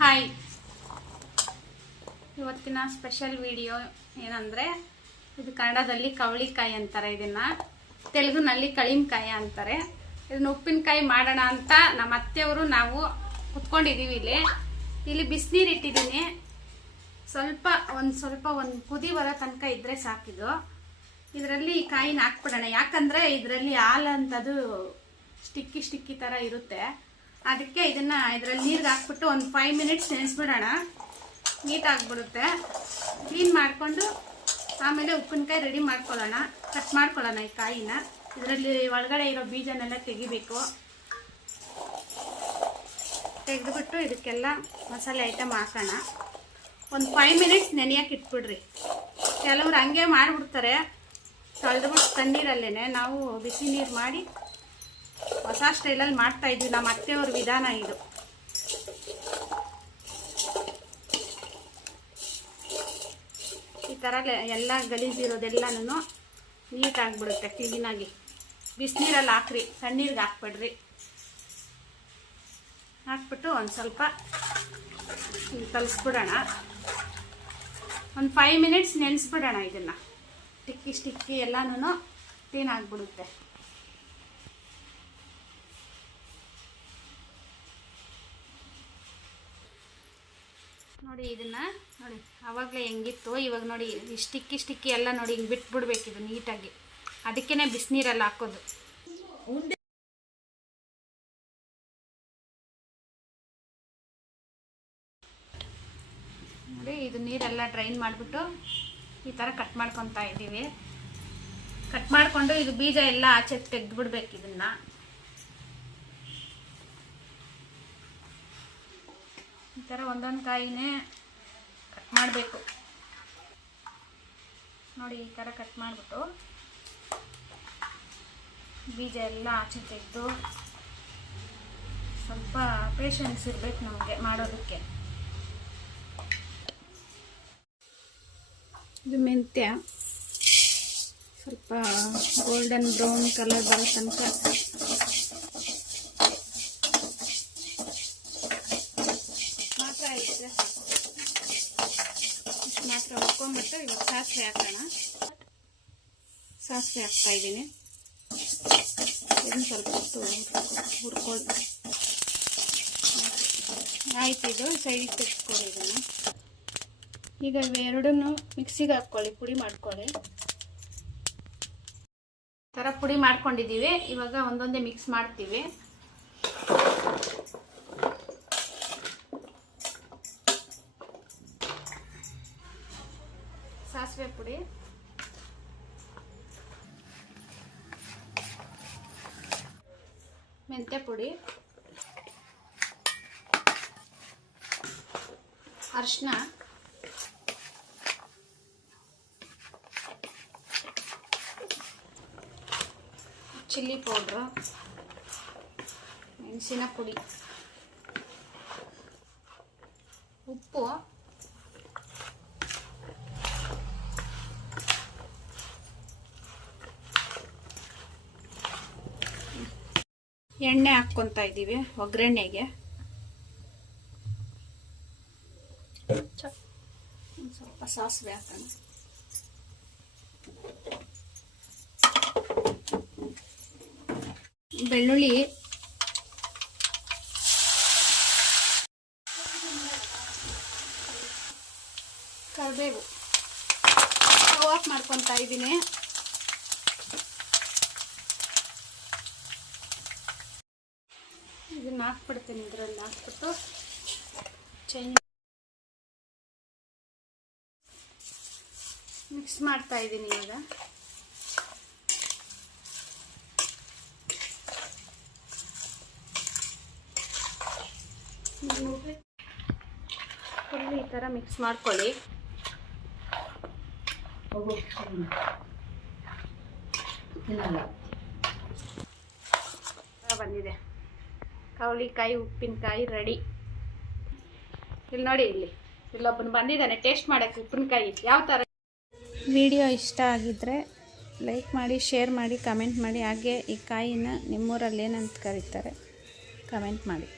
Hi, ಇವತ್ತಿನ special video ಏನಂದರೆ ಇದು ಕನ್ನಡದಲ್ಲಿ ಕವಳಿಕಾಯಿ ಅಂತಾರೆ, ಇದನ್ನು ತೆಲುಗಿನಲ್ಲಿ ಕಳಿಂಕಾಯಿ ಅಂತಾರೆ. ಇದನ್ನು ಉಪ್ಪಿನಕಾಯಿ ಮಾಡೋಣ ಅಂತ ನಮ್ಮ ಅತ್ತೆಯವರು ನಾವು ಕುತ್ಕೊಂಡಿದ್ದೀವಿ. ಇಲ್ಲಿ ಬಿಸಿನೀರು ಇಟ್ಟಿದ್ದೀನಿ. ಒಂದು ಕುದಿ ಬರೋ ತನಕ ಇದ್ದರೆ ಸಾಕಿದು. ಇದರಲ್ಲಿ ಈ ಕಾಯಿನ ಹಾಕ್ಬಿಡೋಣ, ಯಾಕಂದರೆ ಇದರಲ್ಲಿ ಹಾಲು ಅಂತದು ಸ್ಟಿಕ್ಕಿ ಥರ ಇರುತ್ತೆ. ಅದಕ್ಕೆ ಇದರಲ್ಲಿ ನೀರಿಗೆ ಹಾಕ್ಬಿಟ್ಟು ಒಂದು 5 ಮಿನಿಟ್ಸ್ ನೆನೆಸ್ಬಿಡೋಣ. ನೀಟಾಗಿಬಿಡುತ್ತೆ. ಕ್ಲೀನ್ ಮಾಡಿಕೊಂಡು ಆಮೇಲೆ ಉಪ್ಪಿನಕಾಯಿ ರೆಡಿ ಮಾಡ್ಕೊಳ್ಳೋಣ. ಕಟ್ ಮಾಡ್ಕೊಳ್ಳೋಣ ಈ ಕಾಯಿನ. ಇದರಲ್ಲಿ ಒಳಗಡೆ ಇರೋ ಬೀಜನೆಲ್ಲ ತೆಗಿಬೇಕು. ತೆಗೆದುಬಿಟ್ಟು ಇದಕ್ಕೆಲ್ಲ ಮಸಾಲೆ ಐಟಮ್ ಹಾಕೋಣ. ಒಂದು 5 ಮಿನಿಟ್ಸ್ ನೆನೆಯೋಕೆ ಇಟ್ಬಿಡ್ರಿ. ಕೆಲವ್ರು ಹಂಗೆ ಮಾಡಿಬಿಡ್ತಾರೆ, ತೊಳೆದ್ಬಿಟ್ಟು ತಣ್ಣೀರಲ್ಲೇ. ನಾವು ಬಿಸಿ ನೀರು ಮಾಡಿ ಹೊಸ ಸ್ಟೈಲಲ್ಲಿ ಮಾಡ್ತಾಯಿದ್ವಿ. ನಮ್ಮ ಅತ್ತೆಯವ್ರ ವಿಧಾನ ಇದು. ಈ ಥರ ಎಲ್ಲ ಗಲೀಜಿರೋದೆಲ್ಲನೂ ನೀಟಾಗಿಬಿಡುತ್ತೆ ಕ್ಲೀನಾಗಿ. ಬಿಸಿನೀರಲ್ಲಿ ಹಾಕ್ರಿ, ತಣ್ಣೀರಿಗೆ ಹಾಕ್ಬಿಡ್ರಿ. ಹಾಕ್ಬಿಟ್ಟು ಒಂದು ಸ್ವಲ್ಪ ಕಲಿಸ್ಬಿಡೋಣ. ಒಂದು 5 ಮಿನಿಟ್ಸ್ ನೆನೆಸ್ಬಿಡೋಣ. ಇದನ್ನು ಸ್ಟಿಕ್ಕಿ ಎಲ್ಲನೂ ಕ್ಲೀನ್ ಆಗಿಬಿಡುತ್ತೆ. ನೋಡಿ ಇದನ್ನು ನೋಡಿ, ಆವಾಗಲೇ ಹೆಂಗಿತ್ತು, ಇವಾಗ ನೋಡಿ ಸ್ಟಿಕ್ಕಿ ಎಲ್ಲ ನೋಡಿ ಹಿಂಗೆ ಬಿಟ್ಬಿಡ್ಬೇಕು ಇದು ನೀಟಾಗಿ. ಅದಕ್ಕೇ ಬಿಸಿನೀರಲ್ಲಿ ಹಾಕೋದು. ನೋಡಿ ಇದು ನೀರೆಲ್ಲ ಡ್ರೈನ್ ಮಾಡಿಬಿಟ್ಟು ಈ ಥರ ಕಟ್ ಮಾಡ್ಕೊತಾ ಇದ್ದೀವಿ. ಕಟ್ ಮಾಡಿಕೊಂಡು ಇದು ಬೀಜ ಎಲ್ಲ ಆಚೆ ತೆಗೆದುಬಿಡ್ಬೇಕು. ಇದನ್ನು ಈ ಥರ ಒಂದೊಂದು ಕಾಯಿನೇ ಕಟ್ ಮಾಡಬೇಕು. ನೋಡಿ ಈ ಥರ ಕಟ್ ಮಾಡಿಬಿಟ್ಟು ಬೀಜ ಎಲ್ಲ ಆಚೆ ತೆಗೆದು, ಸ್ವಲ್ಪ ಪೇಷನ್ಸ್ ಇರಬೇಕು ನಮಗೆ ಮಾಡೋದಕ್ಕೆ. ಇದು ಮೆಂತ್ಯ ಸ್ವಲ್ಪ ಗೋಲ್ಡನ್ ಬ್ರೌನ್ ಕಲರ್ ಬರೋ ತನಕ ಮಾತ್ರ ಹುರ್ಕೊಂಡ್ಬಿಟ್ಟು ಇವಾಗ ಸಾಸಿವೆ ಹಾಕೋಣ. ಸಾಸಿವೆ ಹಾಕ್ತಾ ಇದ್ದೀನಿ. ಇದನ್ನು ಸ್ವಲ್ಪ ಹೊತ್ತು ಹುರ್ಕೊಂಡು ಆಯ್ತು. ಇದು ಸೈಡಿಗೆ ತೆಗೆದುಕೊಳ್ಳಿ. ಇದನ್ನು ಈಗ ಇವೆರಡನ್ನು ಮಿಕ್ಸಿಗೆ ಹಾಕ್ಕೊಳ್ಳಿ, ಪುಡಿ ಮಾಡ್ಕೊಳ್ಳಿ. ಈ ಥರ ಪುಡಿ ಮಾಡ್ಕೊಂಡಿದ್ದೀವಿ. ಇವಾಗ ಒಂದೊಂದೇ ಮಿಕ್ಸ್ ಮಾಡ್ತೀವಿ. ಸಾಸಿವೆ ಪುಡಿ, ಮೆಂತ್ಯ ಪುಡಿ, ಅರಿಶಿನ, ಚಿಲ್ಲಿ ಪೌಡ್ರು, ಮೆಣಸಿನ ಪುಡಿ, ಉಪ್ಪು, ಎಣ್ಣೆ ಹಾಕ್ಕೊತಾ ಇದ್ದೀವಿ ಒಗ್ಗರಣೆಗೆ. ಒಂದು ಸ್ವಲ್ಪ ಸಾಸಿವೆ ಹಾಕೋಣ. ಬೆಳ್ಳುಳ್ಳಿ, ಕರಿಬೇವು ಸ್ಟವ್ ಆಫ್ ಮಾಡ್ಕೊತಾ ಇದ್ದೀನಿ. ಇದನ್ನು ಹಾಕ್ಬಿಡ್ತೀನಿ. ಇದರಲ್ಲಿ ಹಾಕ್ಬಿಟ್ಟು ಮಿಕ್ಸ್ ಮಾಡ್ತಾ ಇದ್ದೀನಿ. ಇವಾಗ ಫುಲ್ ಈ ಥರ ಮಿಕ್ಸ್ ಮಾಡ್ಕೊಳ್ಳಿ. ಬಂದಿದೆ ಕವಳಿಕಾಯಿ ಉಪ್ಪಿನಕಾಯಿ ರೆಡಿ. ಇಲ್ಲಿ ನೋಡಿ, ಇಲ್ಲೊಬ್ಬನು ಬಂದಿದ್ದಾನೆ ಟೇಸ್ಟ್ ಮಾಡೋಕ್ಕೆ ಉಪ್ಪಿನಕಾಯಿ ಯಾವ ಥರ. ವಿಡಿಯೋ ಇಷ್ಟ ಆಗಿದ್ದರೆ ಲೈಕ್ ಮಾಡಿ, ಶೇರ್ ಮಾಡಿ, ಕಮೆಂಟ್ ಮಾಡಿ. ಹಾಗೆ ಈ ಕಾಯಿನ ನಿಮ್ಮೂರಲ್ಲಿ ಏನಂತ ಕರೀತಾರೆ ಕಮೆಂಟ್ ಮಾಡಿ.